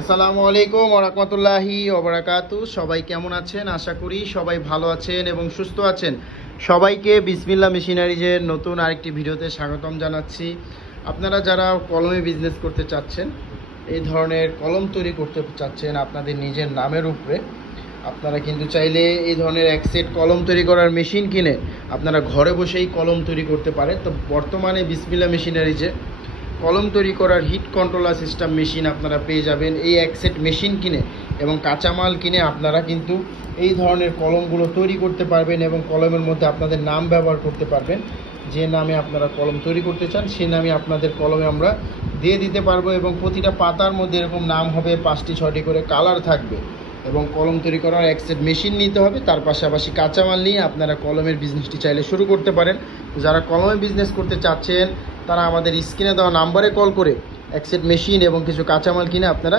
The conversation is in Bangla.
আসসালামু আলাইকুম ওয়া রাহমাতুল্লাহি ওয়া বারাকাতু। সবাই কেমন আছেন? আশা করি সবাই ভালো আছেন এবং সুস্থ আছেন। সবাইকে বিসমিল্লাহ মেশিনারিজের নতুন আরেকটি ভিডিওতে স্বাগতম জানাচ্ছি। আপনারা যারা কলমে বিজনেস করতে চাচ্ছেন, এই ধরনের কলম তৈরি করতে চাচ্ছেন আপনাদের নিজের নামের উপরে, আপনারা কিন্তু চাইলে এই ধরনের এক সেট কলম তৈরি করার মেশিন কিনে আপনারা ঘরে বসেই কলম তৈরি করতে পারেন। তো বর্তমানে বিসমিল্লাহ মেশিনারিজে কলম তৈরি করার হিট কন্ট্রোলার সিস্টেম মেশিন আপনারা পেয়ে যাবেন। এই এক সেট মেশিন কিনে এবং কাঁচামাল কিনে আপনারা কিন্তু এই ধরনের কলমগুলো তৈরি করতে পারবেন এবং কলমের মধ্যে আপনাদের নাম ব্যবহার করতে পারবেন। যে নামে আপনারা কলম তৈরি করতে চান সেই নামে আপনাদের কলমে আমরা দিয়ে দিতে পারবো এবং প্রতিটা পাতার মধ্যে এরকম নাম হবে, 5টি 6টি করে কালার থাকবে এবং কলম তৈরি করার এক সেট মেশিন নিতে হবে। তার পাশাপাশি কাঁচামাল নিয়ে আপনারা কলমের বিজনেসটি চাইলে শুরু করতে পারেন। যারা কলমে বিজনেস করতে চাচ্ছেন তারা আমাদের স্ক্রিনে দেওয়া নাম্বারে কল করে এক সেট মেশিন এবং কিছু কাঁচামাল কিনে আপনারা